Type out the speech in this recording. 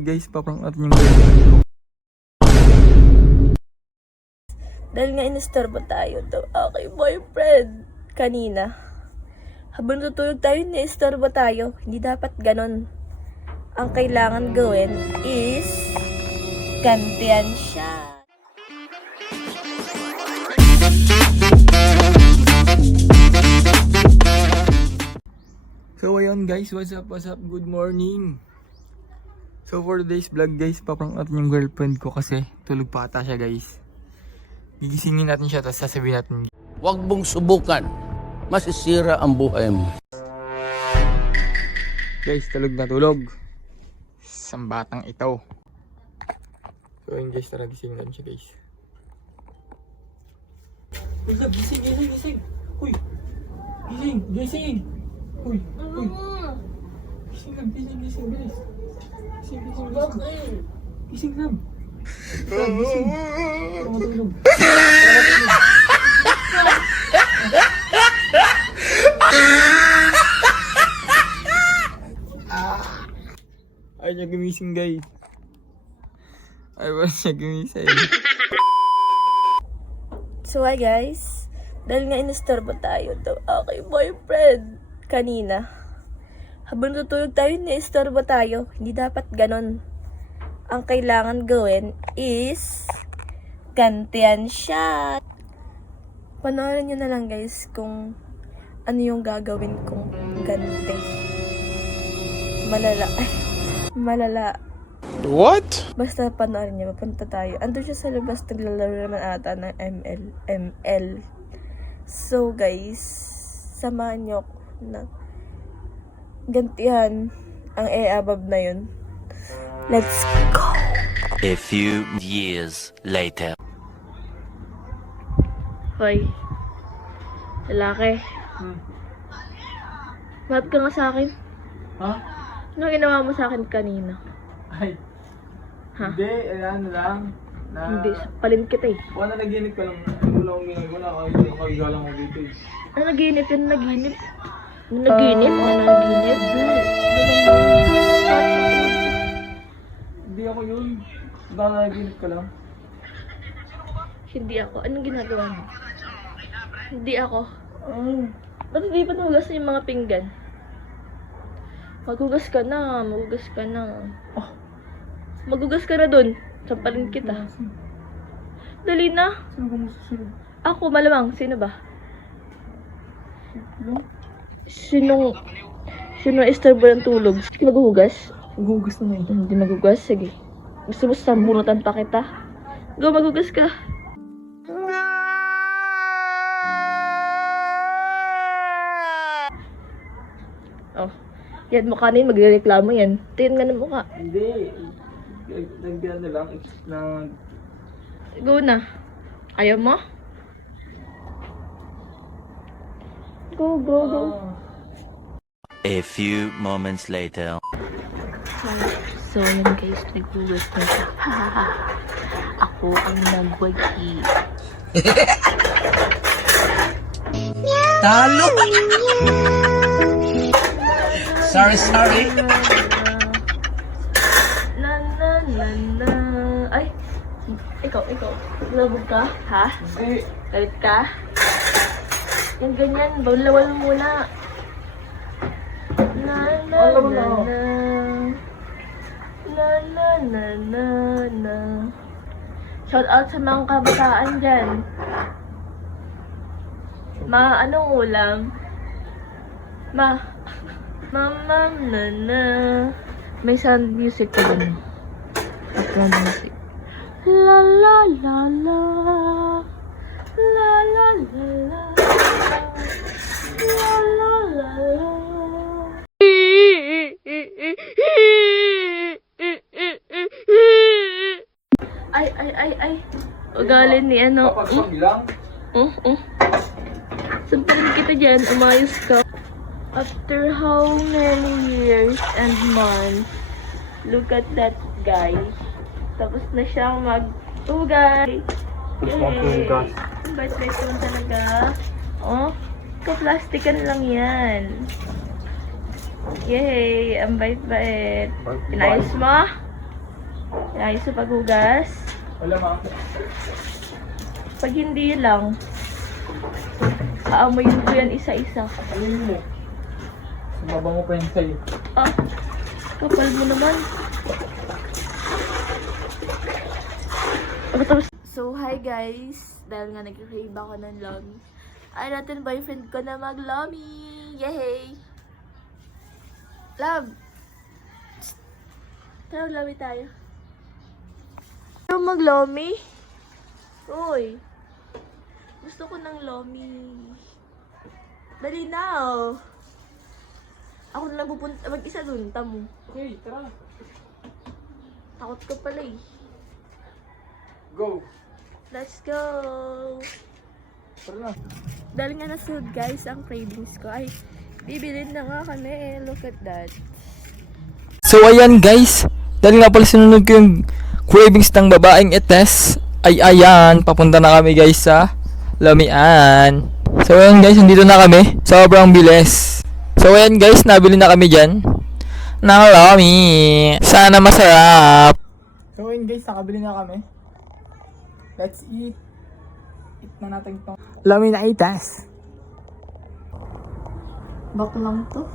Guys, paprang natin yung girlfriend ko. Dahil nga inistorbo tayo daw aking boyfriend kanina. Habang tutulog tayo, inistorbo tayo. Hindi dapat ganon. Ang kailangan gawin is gantihan siya. So ayun guys, what's up, good morning. So for today's vlog guys, paprang natin yung girlfriend ko kasi tulog pa ata siya guys. Gigisingin natin siya tapos sasabihin natin, huwag mong subukan, masisira ang buhay mo. guys, tulog na tulog. Isang batang ito. So ayun guys, tara gisingin natin siya guys. Uy, gising. Uy, gising. Uy. Gising guys. Gising lang. Gising. Tara matulog. Ay, siya gumising guys. Ay, wala siya gumising. So hi guys, dahil nga inistorbo tayo daw aking boyfriend kanina. Habang tutulog tayo, inistorbo tayo. Hindi dapat ganon. Ang kailangan gawin is gantihan siya. Panoorin nyo na lang guys kung ano yung gagawin kong ganti. Malala. What? Basta panoorin niya, mapunta tayo. Ando siya sa labas, naglalaro naman ata ng ML. So guys, samahan niyo ako na gantihan ang above na yun. Let's go! A few years later. Hoy, lalaki. Mahal ka nga sa akin. Ha? Ano ginawa mo sa akin kanina? Ay. Ha? Hindi, ano lang. Hindi, palin kita eh. Wala naginip ka lang. Wala akong ginagawa. Nakahiga lang ako dito eh. Ano naginip? Hindi ako yun. Baka naginip ka lang. Hindi ako. Anong ginagawa mo? Hindi ako. Ba't hindi pa nahugas yung mga pinggan? Maghugas ka na. Maghugas ka na dun. Sampalin kita. Dali na. Sino ka masusunod? Ako, malamang. Sino ba? Sinong istorbo ng tulog? Sige, maghugas. Maghugas na ngayon. Hindi maghugas? Sige. Gusto mo sambunutan pa kita? Go, maghugas ka. Oh. Yan, mukha na yun. Magreklamo yan. Tingin nga ng mukha. Hindi. Nagbihan na lang. Go na. Ayaw mo? Go. A few moments later. So, yun guys, naghugas na siya. Ako ang nagwagi. Talo! Sorry. Na. Ay, ikaw. Labog ka? Ha? Hindi. Galit ka? Yan ganyan, bawlawal mo muna. Na. Shout out sa mga kabataan dyan. Anong ulam? Mama, na. May sound music ko dun. Background music. La. Ay. Ugali ni ano. Kapag lang. Samparin kita dyan, umayos ka. After how many years and months, look at that guy. Tapos na siyang mag-ugay. Maghugas. Ang bait-bait mo talaga. Oh, ka-plastikan lang yan. Yay! Ang bait-bait. Inayos mo? Guys, sa paghugas. Wala ma. Pag hindi lang, aamoyin ko yan isa-isa. Ayun mo. Sumabango pa yung sa'yo. Ah, kapal mo naman. So, hi guys. Dahil nga nag-crave ako ng lomi. Ay natin boyfriend ko na mag-lomi. Yay! Love! Tara, lomi tayo. Tara, mag-lomi? Uy! Gusto ko ng lomi. Dali na oh. Ako na lang pupunta. Mag-isa dun, tamo. Okay, tara. Takot ko pala eh. Go. Let's go! Tara na. Dahil nga nasunod guys, ang cravings ko ay bibilin na nga kami. Look at that. So ayan guys, dahil nga pala sinunod ko yung cravings ng babaeng ites, ay ayan, papunta na kami guys sa Lomian. So ayan guys, nandito na kami, sobrang bilis. So ayan guys, nabili na kami dyan ng Lomi. Sana masarap. So ayan guys, nakabili na kami. Let's eat. Eat na natin itong Lomi na ites. Bak lang to.